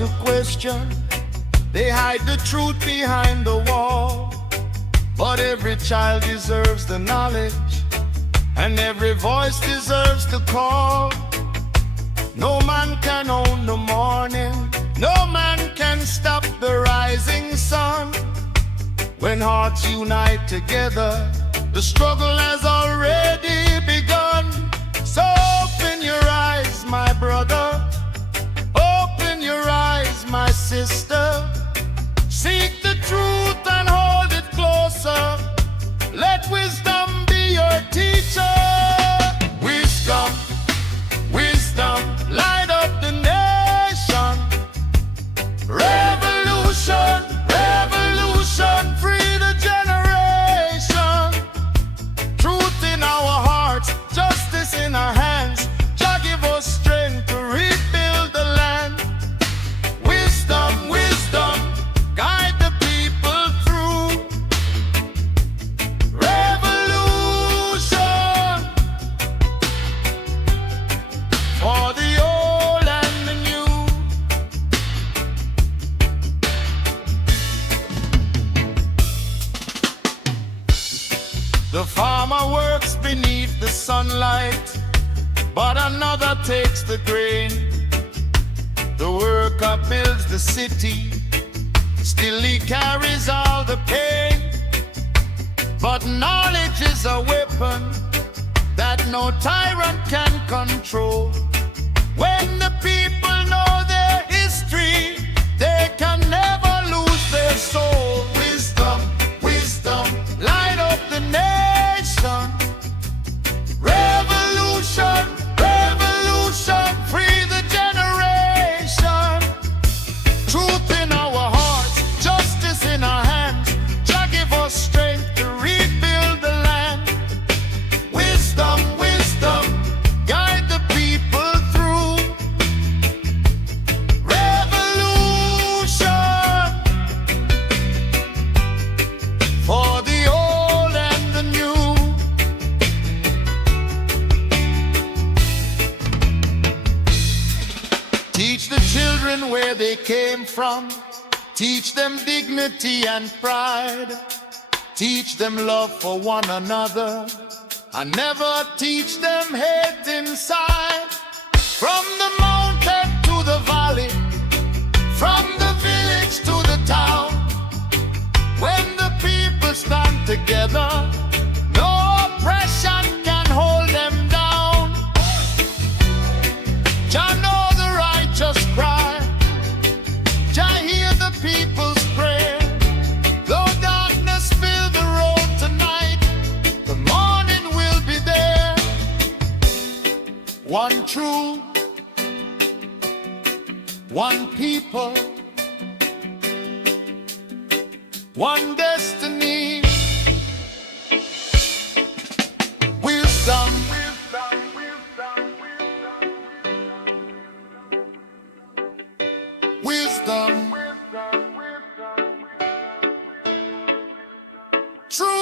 to question. They hide the truth behind the wall. But every child deserves the knowledge, and every voice deserves the call. No man can own the morning, no man can stop the rising sun. When hearts unite together, the struggle has already begun. So open your eyes, my brother, open your eyes, my sister. Seek the truth and hold it closer. Let wisdom be your teacher. Wisdom, wisdom, light up the nation. Revolution, revolution, free the generation. Truth in our hearts, justice in our hands. Jah give us strength to rebuild the land. Wisdom, wisdom, guide the people through. Revolution for the old and the new. The farmer works beneath the sunlight, but another takes the grain. The worker builds the city, still he carries all the pain. But knowledge is a weapon that no tyrant can control. When the people know their history, they can never lose their soul. Wisdom, wisdom, light up the nation. Revolution, revolution, free the generation. Truth in our hearts, justice in our hands. Jah give us strength to rebuild the land. Wisdom, wisdom, guide the people through. Revolution for the old and the new. Teach the children where they came from. Teach them dignity and pride. Teach them love for one another, and never teach them hate inside. From the mountain to the valley, from the village to the town, when the people stand together, no oppression can hold them down. Jah know the righteous cry, Jah hear the people's prayer. Though darkness fill the road tonight, the morning will be there. One truth, one people, one destiny. Wisdom, wisdom, truth.